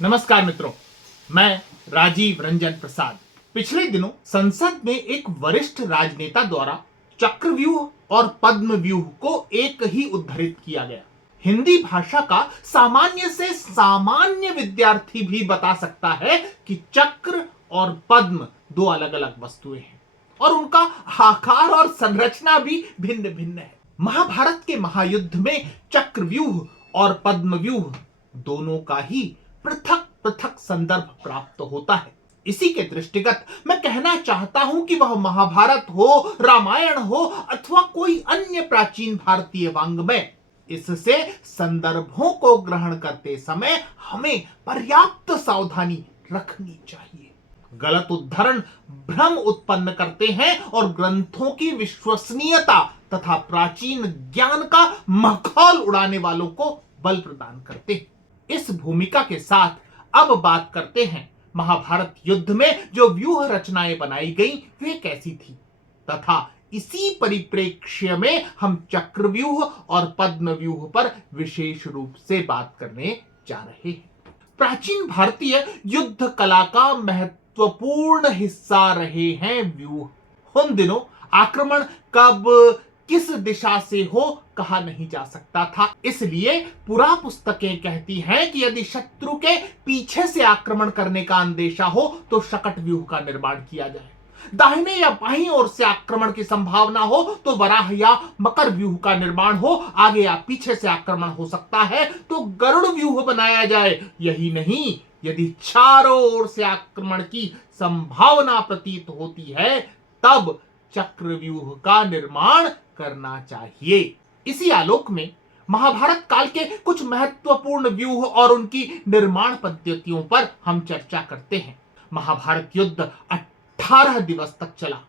नमस्कार मित्रों, मैं राजीव रंजन प्रसाद। पिछले दिनों संसद में एक वरिष्ठ राजनेता द्वारा चक्रव्यूह और पद्मव्यूह को एक ही उद्धृत किया गया। हिंदी भाषा का सामान्य से सामान्य विद्यार्थी भी बता सकता है कि चक्र और पद्म दो अलग अलग वस्तुएं हैं और उनका आकार और संरचना भी भिन्न भिन्न है। महाभारत के महायुद्ध में चक्रव्यूह और पद्मव्यूह दोनों का ही पृथक पृथक संदर्भ प्राप्त होता है। इसी के दृष्टिगत मैं कहना चाहता हूं कि वह महाभारत हो, रामायण हो अथवा कोई अन्य प्राचीन भारतीय वाङ्मय, इससे संदर्भों को ग्रहण करते समय हमें पर्याप्त सावधानी रखनी चाहिए। गलत उद्धरण भ्रम उत्पन्न करते हैं और ग्रंथों की विश्वसनीयता तथा प्राचीन ज्ञान का मखौल उड़ाने वालों को बल प्रदान करते हैं। इस भूमिका के साथ अब बात करते हैं महाभारत युद्ध में जो व्यूह रचनाएं बनाई गई वे कैसी थी, तथा इसी परिप्रेक्ष्य में हम चक्रव्यूह और पद्मव्यूह पर विशेष रूप से बात करने जा रहे हैं। प्राचीन भारतीय युद्ध कला का महत्वपूर्ण हिस्सा रहे हैं व्यूह। उन दिनों आक्रमण कब किस दिशा से हो कहा नहीं जा सकता था, इसलिए पुरा पुस्तकें कहती हैं कि यदि शत्रु के पीछे से आक्रमण करने का अंदेशा हो तो शकट व्यूह का निर्माण किया जाए। दाहिने या बाईं ओर से आक्रमण की संभावना हो तो वराह या मकर व्यूह का निर्माण हो। आगे या पीछे से आक्रमण हो सकता है तो गरुड़ व्यूह बनाया जाए। यही नहीं, यदि चारों ओर से आक्रमण की संभावना प्रतीत होती है तब चक्रव्यूह का निर्माण करना चाहिए। इसी आलोक में महाभारत काल के कुछ महत्वपूर्ण व्यूह और उनकी निर्माण पद्धतियों पर हम चर्चा करते हैं। महाभारत युद्ध 18 दिवस तक चला।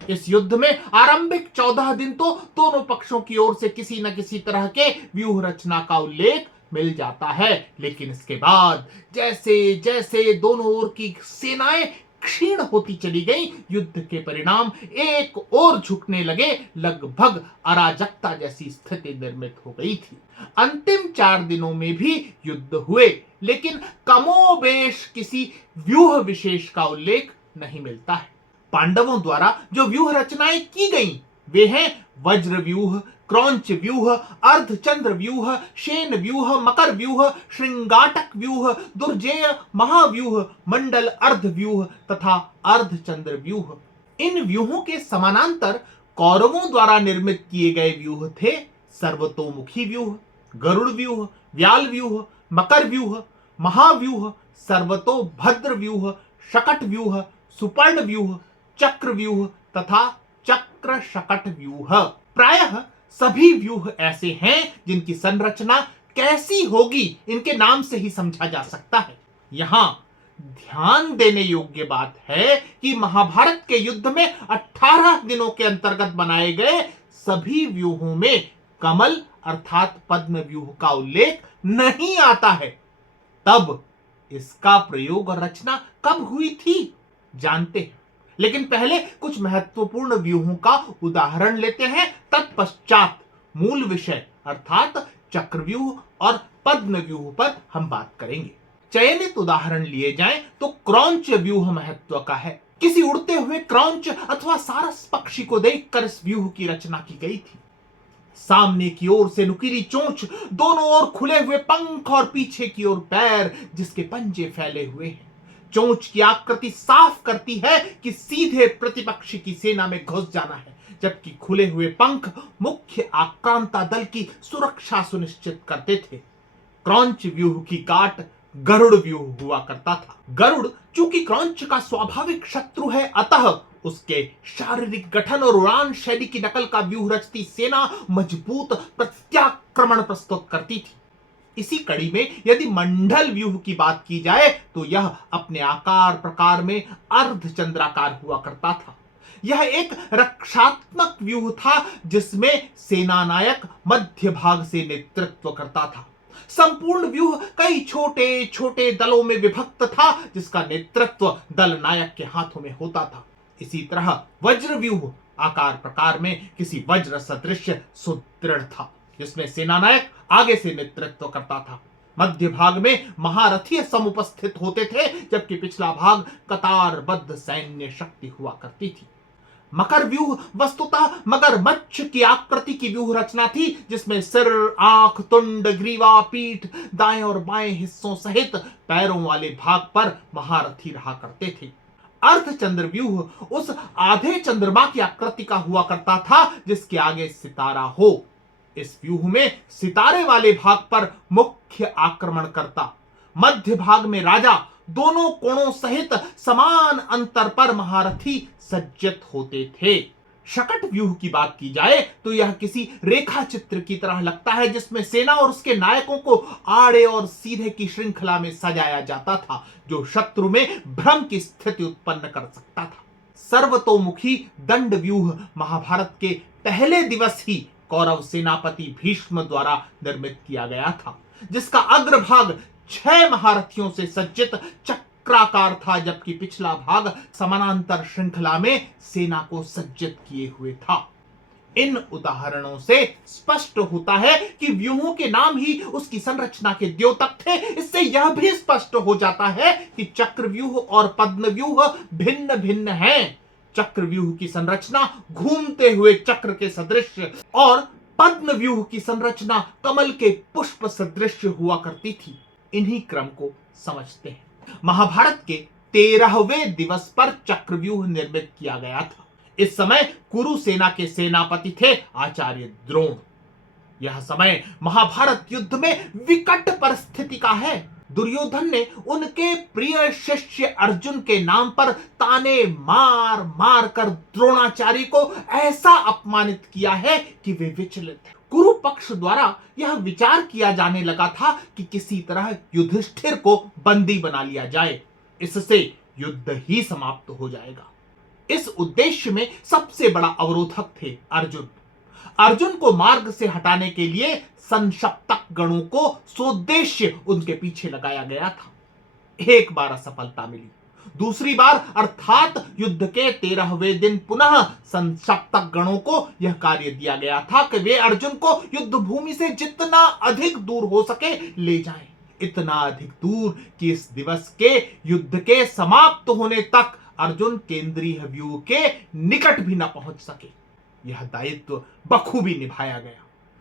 इस युद्ध में आरंभिक 14 दिन तो दोनों पक्षों की ओर से किसी न किसी तरह के व्यूह रचना का उल्लेख मिल जाता है, लेकिन इसके बाद जैसे जैसे दोनों ओर की सेनाएं क्षीण होती चली गई, युद्ध के परिणाम एक ओर झुकने लगे। लगभग अराजकता जैसी स्थिति निर्मित हो गई थी। अंतिम 4 दिनों में भी युद्ध हुए, लेकिन कमोबेश किसी व्यूह विशेष का उल्लेख नहीं मिलता है। पांडवों द्वारा जो व्यूह रचनाएं की गई वे हैं वज्र व्यूह, क्रौंच व्यूह, अर्धचंद्र व्यूह, शेन व्यूह, मकर व्यूह, श्रृंगाटक व्यूह, दुर्जेय महाव्यूह, मंडल अर्ध व्यूह तथा अर्धचंद्र व्यूह। इन व्यूहों के समानांतर कौरवों द्वारा निर्मित किए गए व्यूह थे सर्वतोमुखी व्यूह, गरुड़ व्यूह, व्याल व्यूह, मकर व्यूह, महाव्यूह, सर्वतोभद्र व्यूह, शकट व्यूह, सुपर्ण व्यूह, चक्र व्यूह तथा चक्र शकट व्यूह। प्रायः सभी व्यूह ऐसे हैं जिनकी संरचना कैसी होगी इनके नाम से ही समझा जा सकता है। यहां ध्यान देने योग्य बात है कि महाभारत के युद्ध में 18 दिनों के अंतर्गत बनाए गए सभी व्यूहों में कमल अर्थात पद्म व्यूह का उल्लेख नहीं आता है। तब इसका प्रयोग और रचना कब हुई थी जानते हैं, लेकिन पहले कुछ महत्वपूर्ण व्यूहों का उदाहरण लेते हैं। तत्पश्चात मूल विषय अर्थात चक्रव्यूह और पद्मव्यूह पर हम बात करेंगे। चयनित उदाहरण लिए जाएं तो क्रौंच व्यूह महत्व का है। किसी उड़ते हुए क्रौंच अथवा सारस पक्षी को देखकर इस व्यूह की रचना की गई थी। सामने की ओर से नुकीली चोंच, दोनों ओर खुले हुए पंख और पीछे की ओर पैर जिसके पंजे फैले हुए हैं। चोंच की आकृति साफ करती है कि सीधे प्रतिपक्षी की सेना में घुस जाना है, जबकि खुले हुए पंख मुख्य आक्रांता दल की सुरक्षा सुनिश्चित करते थे। क्रौंच व्यूह की काट गरुड़ व्यूह हुआ करता था। गरुड़ चूंकि क्रौंच का स्वाभाविक शत्रु है, अतः उसके शारीरिक गठन और उड़ान शैली की नकल का व्यूह रचती सेना मजबूत प्रत्याक्रमण प्रस्तुत करती थी। इसी कड़ी में यदि मंडल व्यूह की बात की जाए तो यह अपने आकार प्रकार में अर्धचंद्राकार हुआ करता था। यह एक रक्षात्मक व्यूह था जिसमें सेनानायक मध्य भाग से नेतृत्व करता था। संपूर्ण व्यूह कई छोटे छोटे दलों में विभक्त था जिसका नेतृत्व दल नायक के हाथों में होता था। इसी तरह वज्र व्यूह आकार प्रकार में किसी वज्र सदृश सुदृढ़ था जिसमें सेनानायक आगे से नेतृत्व करता था। मध्य भाग में महारथी समुपस्थित होते थे, जबकि पिछला भाग कतारबद्ध सैन्य शक्ति हुआ करती थी। मकर व्यूह वस्तुतः मगरमच्छ की आकृति की व्यूह रचना थी, जिसमें सिर, आंख, तुंड, ग्रीवा, पीठ, दाएं और बाएं हिस्सों सहित पैरों वाले भाग पर महारथी रहा करते थे। अर्धचंद्र व्यूह उस आधे चंद्रमा की आकृति का हुआ करता था जिसके आगे सितारा हो। इस व्यूह में सितारे वाले भाग पर मुख्य आक्रमणकर्ता, मध्य भाग में राजा, दोनों कोणों सहित समान अंतर पर महारथी सज्जित होते थे। शकट व्यूह की बात की जाए तो यह किसी रेखा चित्र की तरह लगता है, जिसमें सेना और उसके नायकों को आड़े और सीधे की श्रृंखला में सजाया जाता था, जो शत्रु में भ्रम की स्थिति उत्पन्न कर सकता था। सर्वतोमुखी दंड व्यूह महाभारत के पहले दिवस ही कौरव सेनापति भीष्म द्वारा निर्मित किया गया था, जिसका अग्रभाग 6 महारथियों से सज्जित चक्राकार था, जबकि पिछला भाग समानांतर श्रृंखला में सेना को सज्जित किए हुए था। इन उदाहरणों से स्पष्ट होता है कि व्यूहों के नाम ही उसकी संरचना के द्योतक थे। इससे यह भी स्पष्ट हो जाता है कि चक्रव्यूह और पद्मव्यूह भिन्न भिन्न हैं। चक्रव्यूह की संरचना घूमते हुए चक्र के सदृश और पद्मव्यूह की संरचना कमल के पुष्प सदृश हुआ करती थी। इन्हीं क्रम को समझते हैं। महाभारत के 13वें दिवस पर चक्रव्यूह निर्मित किया गया था। इस समय कुरु सेना के सेनापति थे आचार्य द्रोण। यह समय महाभारत युद्ध में विकट परिस्थिति का है। दुर्योधन ने उनके प्रिय शिष्य अर्जुन के नाम पर ताने मार मार कर द्रोणाचार्य को ऐसा अपमानित किया है कि वे विचलित हैं। कुरु पक्ष द्वारा यह विचार किया जाने लगा था कि किसी तरह युधिष्ठिर को बंदी बना लिया जाए, इससे युद्ध ही समाप्त हो जाएगा। इस उद्देश्य में सबसे बड़ा अवरोधक थे अर्जुन। अर्जुन को मार्ग से हटाने के लिए संशप्तक गणों को सोद्देश्य उनके पीछे लगाया गया था। एक बार असफलता मिली, दूसरी बार अर्थात युद्ध के 13वें दिन पुनः संशप्तक गणों को यह कार्य दिया गया था कि वे अर्जुन को युद्ध भूमि से जितना अधिक दूर हो सके ले जाएं। इतना अधिक दूर कि इस दिवस के युद्ध के समाप्त होने तक अर्जुन केंद्रीय व्यूह के निकट भी न पहुंच सके। यह दायित्व बखूबी निभाया गया।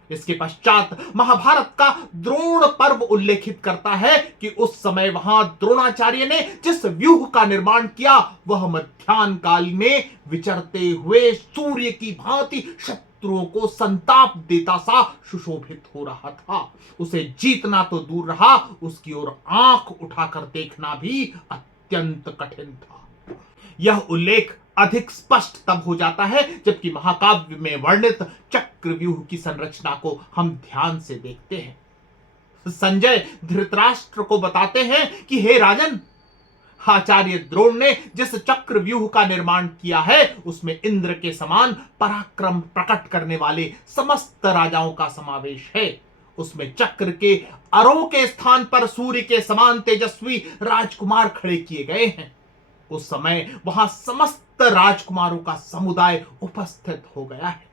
इसके पश्चात महाभारत का द्रोण पर्व उल्लेखित करता है कि उस समय वहां द्रोणाचार्य ने जिस व्यूह का निर्माण किया वह मध्याह्न काल में विचरते हुए सूर्य की भांति शत्रुओं को संताप देता सा सुशोभित हो रहा था। उसे जीतना तो दूर रहा, उसकी ओर आंख उठाकर देखना भी अत्यंत कठिन था। यह उल्लेख अधिक स्पष्ट तब हो जाता है जबकि महाकाव्य में वर्णित चक्रव्यूह की संरचना को हम ध्यान से देखते हैं। संजय धृतराष्ट्र को बताते हैं कि हे राजन, आचार्य द्रोण ने जिस चक्रव्यूह का निर्माण किया है उसमें इंद्र के समान पराक्रम प्रकट करने वाले समस्त राजाओं का समावेश है। उसमें चक्र के अरों के स्थान पर सूर्य के समान तेजस्वी राजकुमार खड़े किए गए हैं। उस समय वहां समस्त राजकुमारों का समुदाय उपस्थित हो गया है।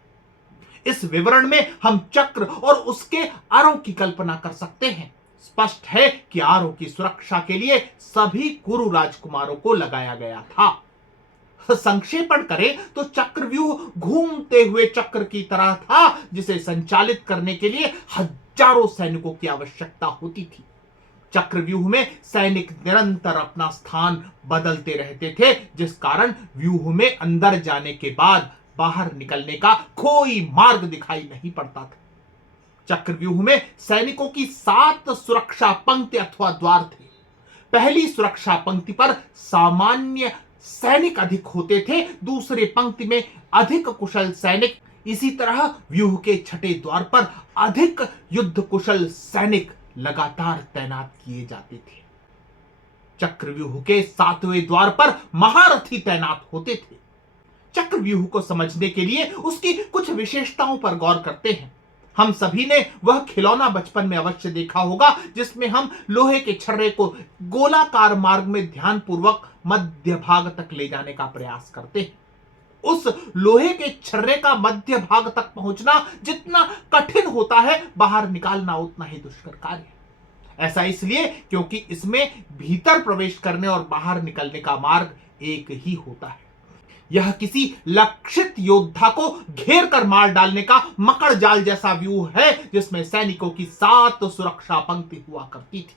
इस विवरण में हम चक्र और उसके आरों की कल्पना कर सकते हैं। स्पष्ट है कि आरों की सुरक्षा के लिए सभी कुरु राजकुमारों को लगाया गया था। संक्षेपण करें तो चक्रव्यूह घूमते हुए चक्र की तरह था, जिसे संचालित करने के लिए हजारों सैनिकों की आवश्यकता होती थी। चक्रव्यूह में सैनिक निरंतर अपना स्थान बदलते रहते थे, जिस कारण व्यूह में अंदर जाने के बाद बाहर निकलने का कोई मार्ग दिखाई नहीं पड़ता था। चक्रव्यूह में सैनिकों की 7 सुरक्षा पंक्ति अथवा द्वार थे। पहली सुरक्षा पंक्ति पर सामान्य सैनिक अधिक होते थे, दूसरे पंक्ति में अधिक कुशल सैनिक, इसी तरह व्यूह के छठे द्वार पर अधिक युद्ध कुशल सैनिक लगातार तैनात किए जाते थे। चक्रव्यूह के 7वें द्वार पर महारथी तैनात होते थे। चक्रव्यूह को समझने के लिए उसकी कुछ विशेषताओं पर गौर करते हैं। हम सभी ने वह खिलौना बचपन में अवश्य देखा होगा जिसमें हम लोहे के छर्रे को गोलाकार मार्ग में ध्यानपूर्वक मध्य भाग तक ले जाने का प्रयास करते हैं। उस लोहे के छर्रे का मध्य भाग तक पहुंचना जितना कठिन होता है, बाहर निकालना उतना ही दुष्कर कार्य है। ऐसा इसलिए क्योंकि इसमें भीतर प्रवेश करने और बाहर निकलने का मार्ग एक ही होता है। यह किसी लक्षित योद्धा को घेर कर मार डालने का मकड़ जाल जैसा व्यूह है, जिसमें सैनिकों की 7 सुरक्षा पंक्ति हुआ करती थी।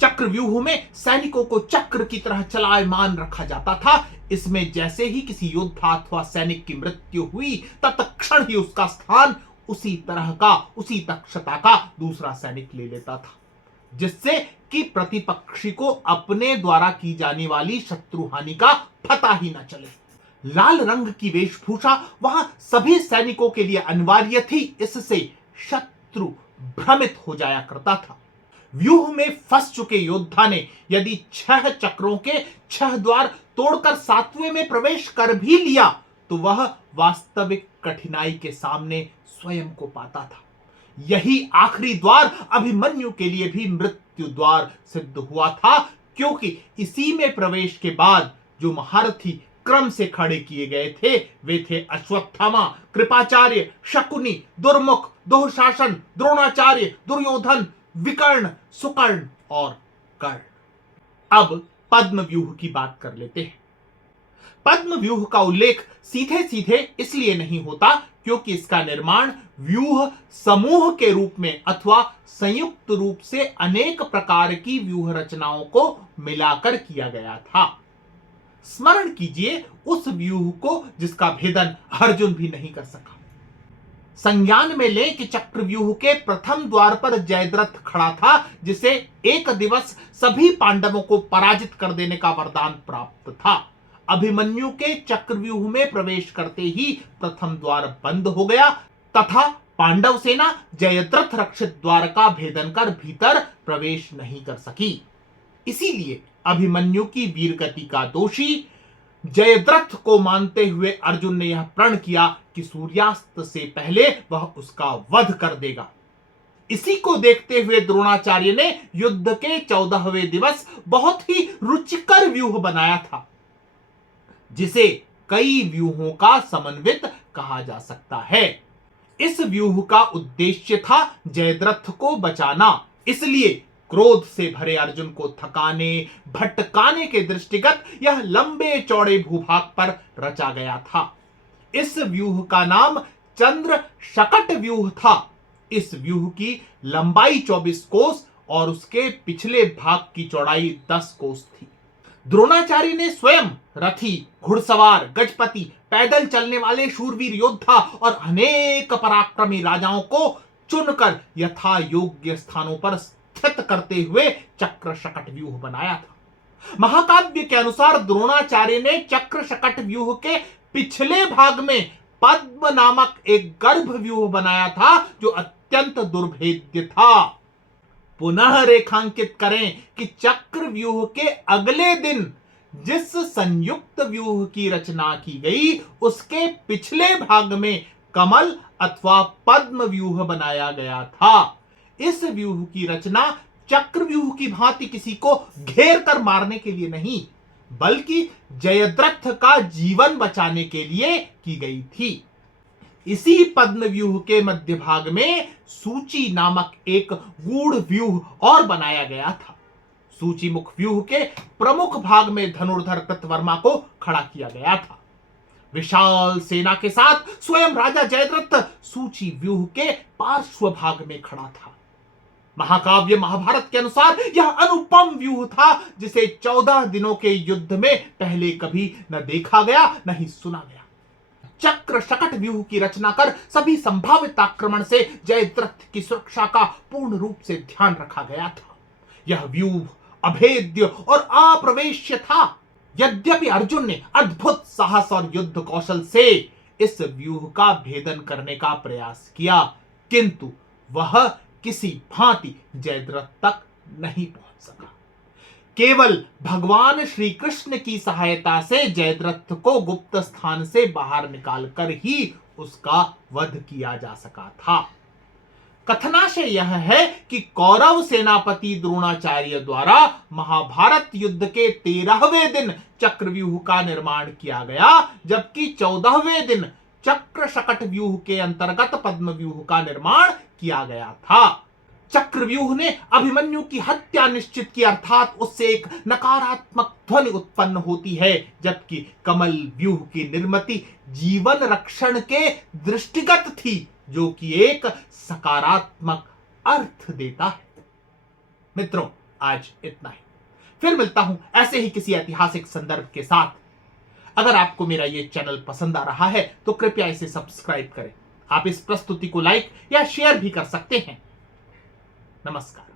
चक्र व्यूह में सैनिकों को चक्र की तरह चलायमान रखा जाता था। इसमें जैसे ही किसी योद्धा अथवा सैनिक की मृत्यु हुई, तत्क्षण ही उसका स्थान उसी तरह का, उसी दक्षता का दूसरा सैनिक ले लेता था, जिससे कि प्रतिपक्षी को अपने द्वारा की जाने वाली शत्रु हानि का पता ही न चले। लाल रंग की वेशभूषा वहां सभी सैनिकों के लिए अनिवार्य थी। इससे शत्रु भ्रमित हो जाया करता था। व्यूह में फंस चुके योद्धा ने यदि 6 चक्रों के 6 द्वार तोड़कर 7वें में प्रवेश कर भी लिया, तो वह वास्तविक कठिनाई के सामने स्वयं को पाता था। यही आखिरी द्वार अभिमन्यु के लिए भी मृत्यु द्वार सिद्ध हुआ था, क्योंकि इसी में प्रवेश के बाद जो महारथी क्रम से खड़े किए गए थे, वे थे अश्वत्थामा, कृपाचार्य, शकुनी, दुर्मुख, दुःशासन, द्रोणाचार्य, दुर्योधन, विकर्ण, सुकर्ण और कर्ण। अब पद्म व्यूह की बात कर लेते हैं। पद्म व्यूह का उल्लेख सीधे सीधे इसलिए नहीं होता क्योंकि इसका निर्माण व्यूह समूह के रूप में अथवा संयुक्त रूप से अनेक प्रकार की व्यूह रचनाओं को मिलाकर किया गया था। स्मरण कीजिए उस व्यूह को जिसका भेदन अर्जुन भी नहीं कर सका। संज्ञान में ले कि चक्रव्यूह के प्रथम द्वार पर जयद्रथ खड़ा था, जिसे एक दिवस सभी पांडवों को पराजित कर देने का वरदान प्राप्त था। अभिमन्यु के चक्रव्यूह में प्रवेश करते ही प्रथम द्वार बंद हो गया तथा पांडव सेना जयद्रथ रक्षित द्वार का भेदन कर भीतर प्रवेश नहीं कर सकी। इसीलिए अभिमन्यु की वीरगति का दोषी जयद्रथ को मानते हुए अर्जुन ने यह प्रण किया कि सूर्यास्त से पहले वह उसका वध कर देगा। इसी को देखते हुए द्रोणाचार्य ने युद्ध के 14वें दिवस बहुत ही रुचिकर व्यूह बनाया था, जिसे कई व्यूहों का समन्वित कहा जा सकता है। इस व्यूह का उद्देश्य था जयद्रथ को बचाना, इसलिए क्रोध से भरे अर्जुन को थकाने भटकाने के दृष्टिगत यह लंबे चौड़े भूभाग पर रचा गया था। इस व्यूह का नाम चंद्र शकट व्यूह था। इस व्यूह की लंबाई 24 कोस और उसके पिछले भाग की चौड़ाई 10 कोस थी। द्रोणाचार्य ने स्वयं रथी, घुड़सवार, गजपति, पैदल चलने वाले शूरवीर योद्धा और अनेक पराक्रमी राजाओं को चुनकर यथा योग्य स्थानों पर स्थित करते हुए चक्र शकट व्यूह बनाया था। महाकाव्य के अनुसार द्रोणाचार्य ने चक्र शकट व्यूह के पिछले भाग में पद्म नामक एक गर्भ व्यूह बनाया था, जो अत्यंत दुर्भेद्य था। पुनः रेखांकित करें कि चक्र व्यूह के अगले दिन जिस संयुक्त व्यूह की रचना की गई, उसके पिछले भाग में कमल अथवा पद्म व्यूह बनाया गया था। इस व्यूह की रचना चक्रव्यूह की भांति किसी को घेर कर मारने के लिए नहीं, बल्कि जयद्रथ का जीवन बचाने के लिए की गई थी। इसी पद्म व्यूह के मध्य भाग में सूची नामक एक गूढ़ व्यूह और बनाया गया था। सूची मुख व्यूह के प्रमुख भाग में धनुर्धर कृतवर्मा को खड़ा किया गया था। विशाल सेना के साथ स्वयं राजा जयद्रथ सूची व्यूह के पार्श्व भाग में खड़ा था। महाकाव्य महाभारत के अनुसार यह अनुपम व्यूह था, जिसे 14 दिनों के युद्ध में पहले कभी न देखा गया न ही सुना गया। चक्र शकट व्यूह की रचना कर सभी संभावित आक्रमण से जयद्रथ की सुरक्षा का पूर्ण रूप से ध्यान रखा गया था। यह व्यूह अभेद्य और अप्रवेश्य था। यद्यपि अर्जुन ने अद्भुत साहस और युद्ध कौशल से इस व्यूह का भेदन करने का प्रयास किया, किंतु वह किसी भांति जयद्रथ तक नहीं पहुंच सका। केवल भगवान श्री कृष्ण की सहायता से जयद्रथ को गुप्त स्थान से बाहर निकालकर ही उसका वध किया जा सका था। कथनाशय यह है कि कौरव सेनापति द्रोणाचार्य द्वारा महाभारत युद्ध के 13वें दिन चक्रव्यूह का निर्माण किया गया, जबकि 14वें दिन चक्र शकट व्यूह के अंतर्गत पद्म व्यूह का निर्माण किया गया था। चक्रव्यूह ने अभिमन्यु की हत्या निश्चित की, अर्थात उससे एक नकारात्मक ध्वनि उत्पन्न होती है, जबकि कमल व्यूह की निर्मिति जीवन रक्षण के दृष्टिगत थी, जो कि एक सकारात्मक अर्थ देता है। मित्रों, आज इतना ही। फिर मिलता हूं ऐसे ही किसी ऐतिहासिक संदर्भ के साथ। अगर आपको मेरा ये चैनल पसंद आ रहा है तो कृपया इसे सब्सक्राइब करें। आप इस प्रस्तुति को लाइक या शेयर भी कर सकते हैं। नमस्कार।